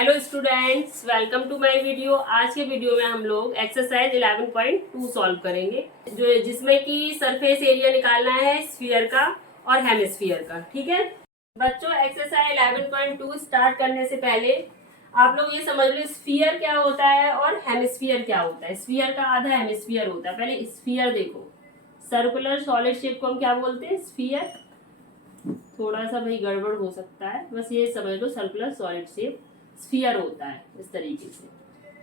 Hello students, welcome to my video. आज के video में हम लोग एक्सरसाइज 11.2 सॉल्व करेंगे, जो जिसमें कि सरफेस एरिया निकालना है स्फीयर का और हेमिस्फीयर का। ठीक है बच्चों, एक्सरसाइज 11.2 स्टार्ट करने से पहले आप लोग ये समझ लो स्फीयर क्या होता है और हेमिस्फीयर क्या होता है। स्फीयर का आधा हेमिस्फीयर होता है। पहले स्फीयर देखो, सर्कुलर सॉलिड शेप को हम क्या बोलते हैं? स्फीयर। थोड़ा सा भाई गड़बड़ हो सकता है, बस ये समझ लो सर्कुलर सॉलिड शेप स्फीयर होता है इस तरीके से।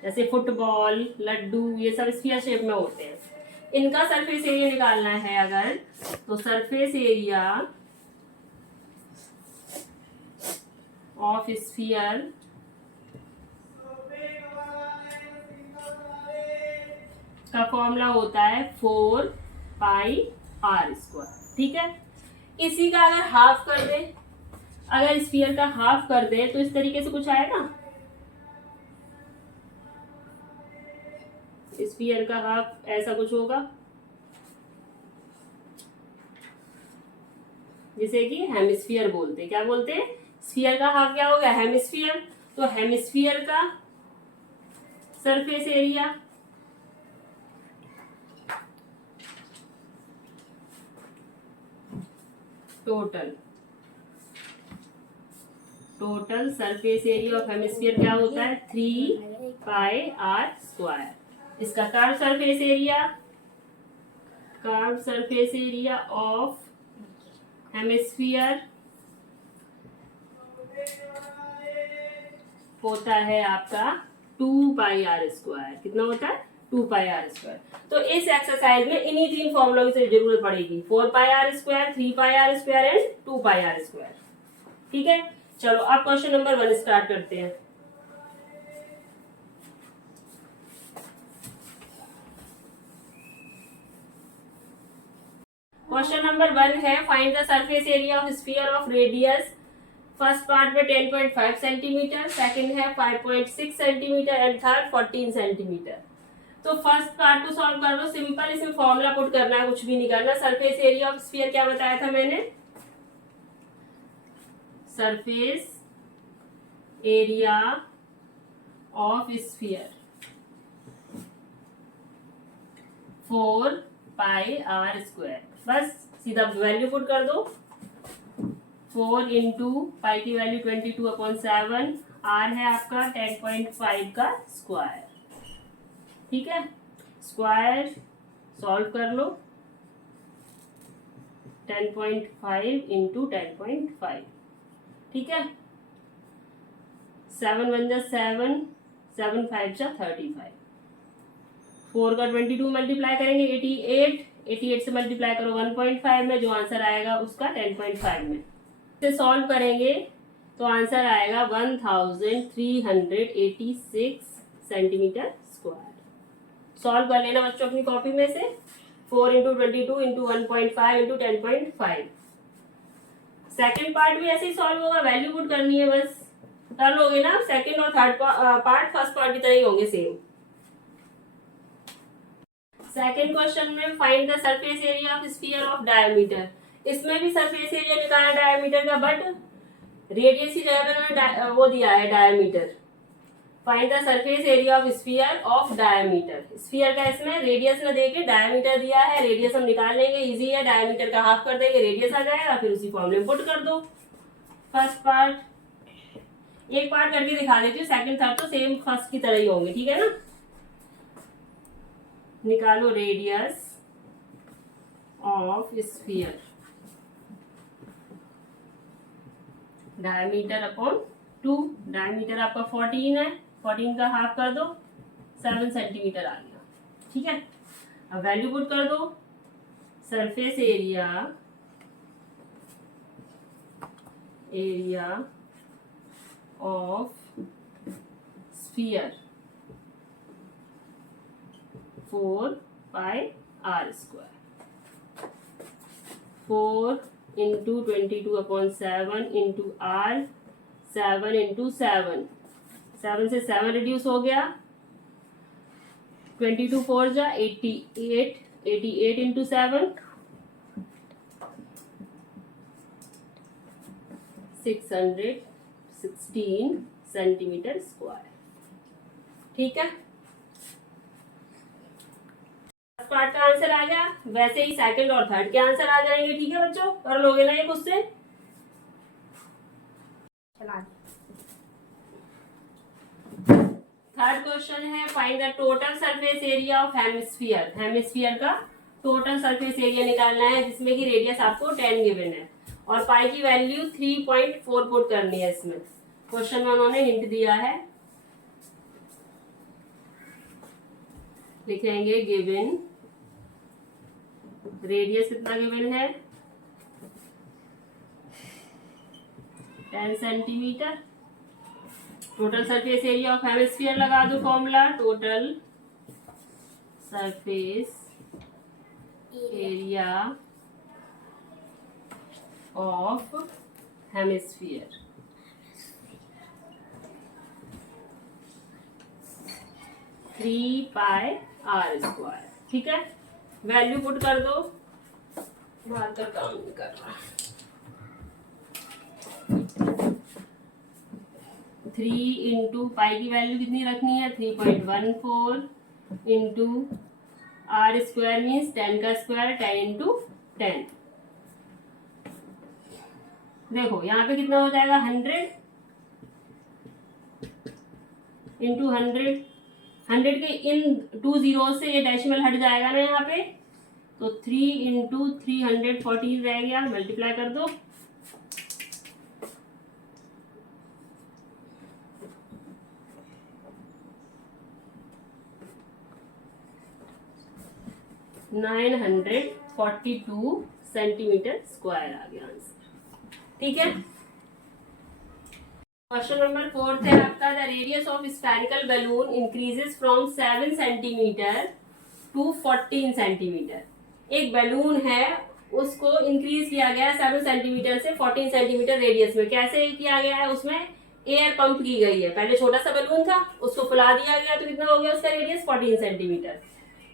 जैसे फुटबॉल, लड्डू, ये सब स्फीयर शेप में होते हैं। इनका सरफेस एरिया निकालना है अगर, तो सरफेस एरिया ऑफ स्फीयर का फॉर्मूला होता है 4πr²। ठीक है, इसी का अगर हाफ कर दे, अगर स्फीयर का हाफ कर दे तो इस तरीके से कुछ आएगा। स्फीयर का हाफ ऐसा कुछ होगा, जिसे कि हेमिस्फीयर बोलते हैं। क्या बोलते हैं? स्फीयर का हाफ क्या हो गया? हेमिस्फीयर। तो हेमिस्फीयर का surface area total surface area of hemisphere क्या होता है? 3πr²। इसका curve surface area of hemisphere होता है आपका 2πr²। कितना होता है? 2πr²। तो इस एक्सरसाइज में इन्हीं तीन फॉर्मूलों की जरूरत पड़ेगी, 4πr², 3πr² एंड 2πr²। ठीक है, चलो अब क्वेश्चन नंबर 1 स्टार्ट करते हैं। क्वेश्चन नंबर 1 है, find the surface area of sphere of radius. First part में 10.5 सेंटीमीटर, सेकंड है 5.6 सेंटीमीटर एंड थर्ड 14 सेंटीमीटर। तो फर्स्ट पार्ट को सॉल्व कर लो। सिंपल, इसमें फॉर्मूला पुट करना है, कुछ भी नहीं करना। सरफेस एरिया ऑफ स्फीयर क्या बताया था मैंने? Surface area of sphere 4πr²। बस सीधा वैल्यू पुट कर दो। 4 इंटू पाई की वैल्यू 22/7, आर है आपका 10.5 का स्क्वायर। ठीक है, स्क्वायर सॉल्व कर लो। 10.5 इंटू 10.5। ठीक है, 7 1 जा 7, 7 5 जा 35। 4 का 22 मल्टीप्लाई करेंगे 88, 88 से मल्टीप्लाई करो 1.5 में, जो आंसर आएगा उसका 10.5 में से सॉल्व करेंगे तो आंसर आएगा 1386 सेंटीमीटर स्क्वायर। सॉल्व कर लेना बच्चों अपनी कॉपी में से। 4 into 22 into 1.5 into 10.5। Second part भी ऐसे ही सॉल्व होगा, वैल्यू पुट करनी है, बस कर लोगे ना। सेकेंड और थर्ड पार्ट फर्स्ट पार्ट की तरह ही होंगे सेम। सेकेंड क्वेश्चन में find the surface area of sphere of diameter. इसमें भी सरफेस एरिया निकाला डायमीटर का, बट रेडियस ही जगह वो दिया है diameter. Find the surface area of sphere of diameter. Sphere का इसमें रेडियस में देके डायमीटर दिया है, रेडियस हम निकाल लेंगे, इजी है। डायमीटर का हाफ कर देंगे, रेडियस आ जाएगा, फिर उसी फॉर्मूले में पुट कर दो। फर्स्ट पार्ट एक पार्ट करके दिखा देती हूँ, सेकंड थर्ड तो सेम फर्स्ट की तरह ही होंगे। ठीक है ना, निकालो radius of sphere, diameter upon 2। Diameter आपका 14 है, 14 का हाफ कर दो, 7 सेंटीमीटर आ गया। ठीक है, अब वैल्यू पुट कर दो। Surface area of sphere 4πr²। 4 into 22/7 into r, 7 into 7, 7 से 7 रिड्यूस हो गया, 22 4 जा 88, 88 इंटू 7 600 16 सेंटीमीटर स्क्वायर। ठीक है, पार्ट का आंसर आ गया। वैसे ही सेकंड और थर्ड के आंसर आ जाएंगे। ठीक है बच्चों, कर लोगे ना ये क्वेश्चन? थर्ड क्वेश्चन है, find the total surface area of hemisphere. Hemisphere का टोटल सरफेस एरिया निकालना है, जिसमें की रेडियस आपको 10 गिवन है और पाई की वैल्यू 3.4 पुट करनी है। इसमें क्वेश्चन में उन्होंने हिंट दिया है, लिखेंगे गिवन रेडियस कितना गिवन है 10 centimetre. Total surface area of hemisphere लगा दो formula, total surface area of hemisphere 3 pi r square. ठीक है, वैल्यू पुट कर दो, बाहर का काम नहीं कर रहा। 3 इंटू पाई की वैल्यू कितनी रखनी है 3.14 इंटू आर स्क्वायर मीन्स 10 का स्क्वायर 10 इंटू 10। देखो यहाँ पे कितना हो जाएगा 100 इंटू 100। 100 के इन 2 जीरो से ये डेसिमल हट जाएगा ना यहाँ पे, तो 3 इंटू 314 रह गया, मल्टीप्लाई कर दो। (942 सेंटीमीटर स्क्वायर आ गया आंसर। ठीक है, क्वेश्चन नंबर 4 है आपका, the radius of spherical balloon increases from 7 centimetre to 14 centimetre. एक बलून है, उसको इंक्रीज किया गया 7 सेंटीमीटर से 14 सेंटीमीटर रेडियस में। कैसे किया गया है? उसमें एयर पंप की गई है। पहले छोटा सा बलून था, उसको फुला दिया गया, तो कितना हो गया उसका radius 14 centimetre.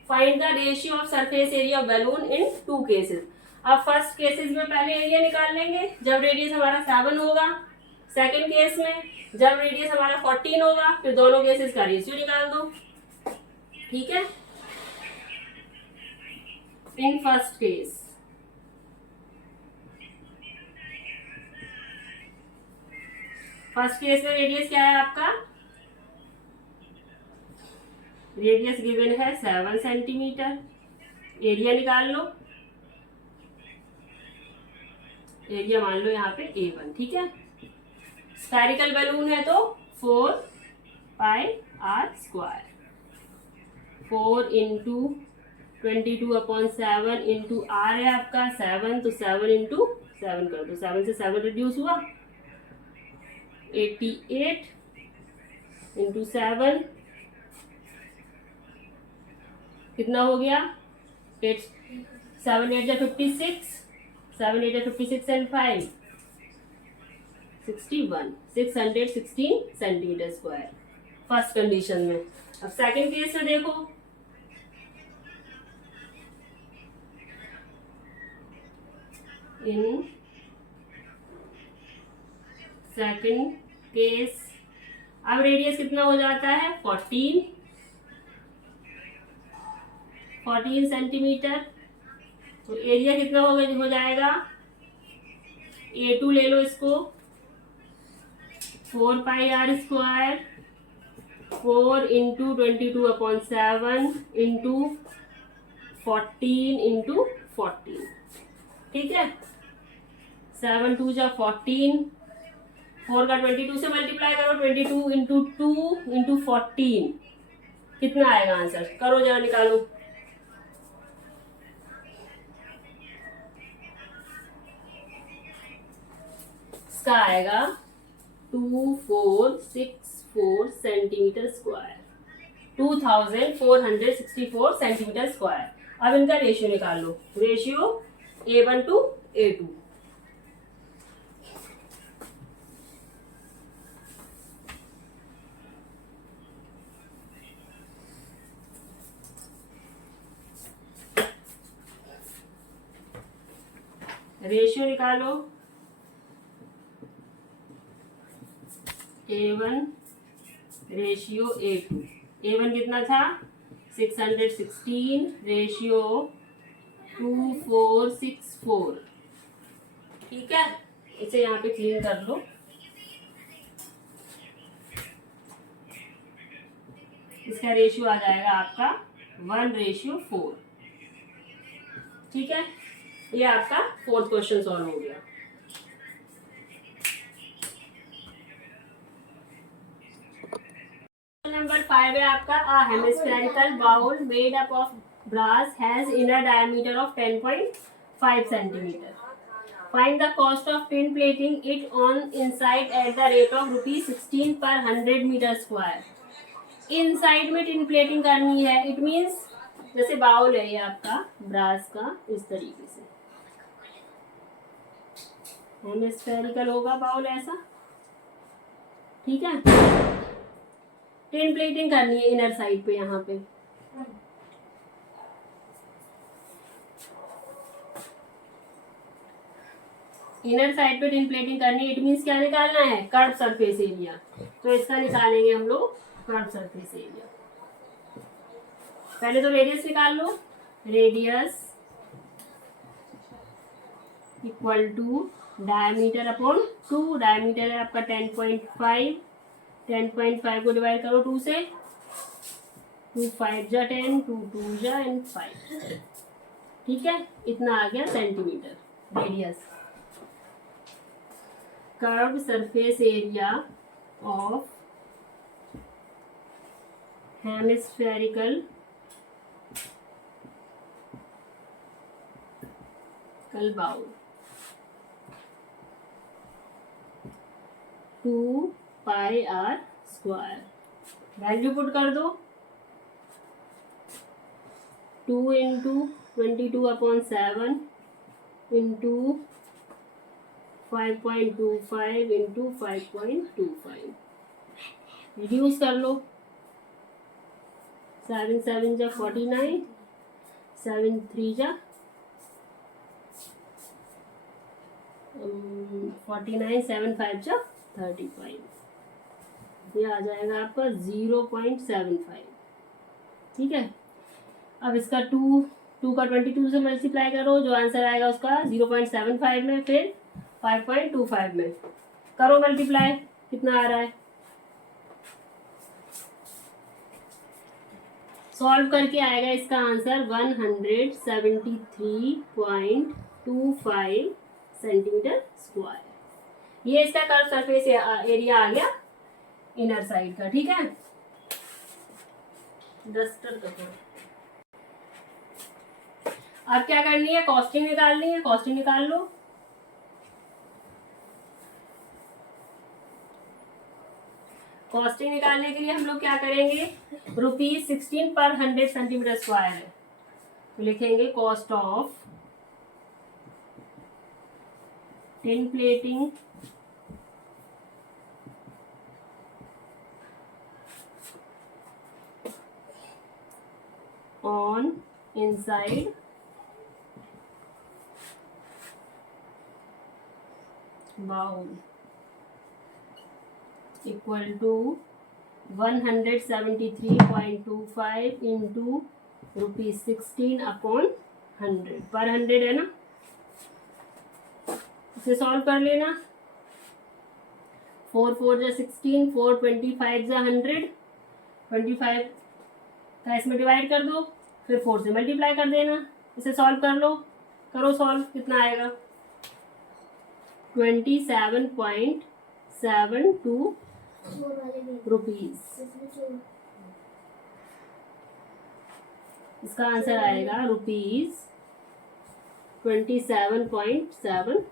Find the ratio of surface area of balloon in 2 cases. अब फर्स्ट केसेस में पहले एरिया निकाल लेंगे जब रेडियस हमारा 7 होगा। सेकंड केस में जब रेडियस हमारा 14 होगा, फिर दोनों केसेस का रेशियो निकाल दो। ठीक है, इन फर्स्ट केस में रेडियस क्या है आपका? रेडियस गिवन है 7 सेंटीमीटर। एरिया निकाल लो, एरिया मान लो यहाँ पे A1। ठीक है, स्फेरिकल बलून है तो 4 pi r square, 4 into 22/7 into r है आपका 7, तो 7 इंटू 7 कर दो, 7 से 7 रिड्यूस हुआ 88 इंटू 7 कितना हो गया 8 7 8 जा 56, 7 8 जा 56 and 5 61, 616 centimetre square first condition में। अब सेकंड केस में देखो, इन सेकंड केस अब रेडियस कितना हो जाता है 14 सेंटीमीटर। तो एरिया कितना हो जाएगा A2 ले लो इसको, 4 pi r square 4 into 22/7 into 14 into 14। ठीक है, 7 2 जा 14, 4 का 22 से मल्टीप्लाई करो, 22 इंटू 2 इंटू 14 कितना आएगा आंसर? करो जरा निकालो। इसका आएगा 2464 सेंटीमीटर स्क्वायर, 2464 सेंटीमीटर स्क्वायर। अब इनका रेशियो निकाल लो, ratio A1 to A2। Ratio निकालो, A1:A2। A1 कितना था 616:2464। ठीक है, इसे यहाँ पे क्लीन कर लो। इसका रेशियो आ जाएगा आपका 1:4। ठीक है, ये आपका 4th क्वेश्चन सॉल्व हो गया। नंबर 5 है आपका, a hemispherical bowl made up of brass has inner diameter of 10.5 centimetre. Find the cost of tin plating it on inside at the rate of ₹16 per 100 metre square. Inside में tin plating करनी है, it means जैसे bowl है ये आपका brass का, इस तरीके से हेमिस्फेरिकल होगा बाउल ऐसा। ठीक है, टिन प्लेटिंग करनी है इनर साइड पे, यहाँ पे इनर साइड पे टिन प्लेटिंग करनी है। इट मीन्स क्या निकालना है, कर्व सरफेस एरिया। तो इसका निकालेंगे हम लोग कर्व सरफेस एरिया। पहले तो रेडियस निकाल लो। Radius equal to diameter upon 2। Diameter है आपका 10.5। 10.5 को डिवाइड करो 2 से, 2 5 जा 10, 2 2 जा एंड 5। ठीक है, इतना आ गया centimetre radius. Curved surface area of hemispherical bowl 2πr²। Value put कर दो। 2 × 22/7 इंटू 5.25 इंटू 5.25। रिड्यूस कर लो। 7 7 जा 49, 7 3 जा 49, 7 5 जा 35। ये आ जाएगा आपका 0.75। ठीक है, अब इसका 2 का 22 से मल्टीप्लाई करो, जो आंसर आएगा उसका 0.75 में, फिर 5.25 में करो मल्टीप्लाई, कितना आ रहा है। सॉल्व करके आएगा इसका आंसर 173.25 सेंटीमीटर स्क्वायर। ये इसका कर्व सरफेस एरिया आ गया इनर साइड का। ठीक है, डस्टर करो। अब क्या करनी है, कॉस्टिंग निकालनी है। कॉस्टिंग निकाल लो। कॉस्टिंग निकालने के लिए हम लोग क्या करेंगे, ₹16 पर 100 सेंटीमीटर स्क्वायर है, तो लिखेंगे cost of tin plating on inside bowl equal to 173.25 into ₹16/100 पर 100 है ना। इसे सॉल्व कर लेना। 4 4 जा 16, 4 25 जा 100। 25 का इसमें डिवाइड कर दो, फिर 4 से मल्टीप्लाई कर देना। इसे सॉल्व कर लो, करो सॉल्व, कितना आएगा 27.72 रुपीज। इसका आंसर आएगा ₹27.72।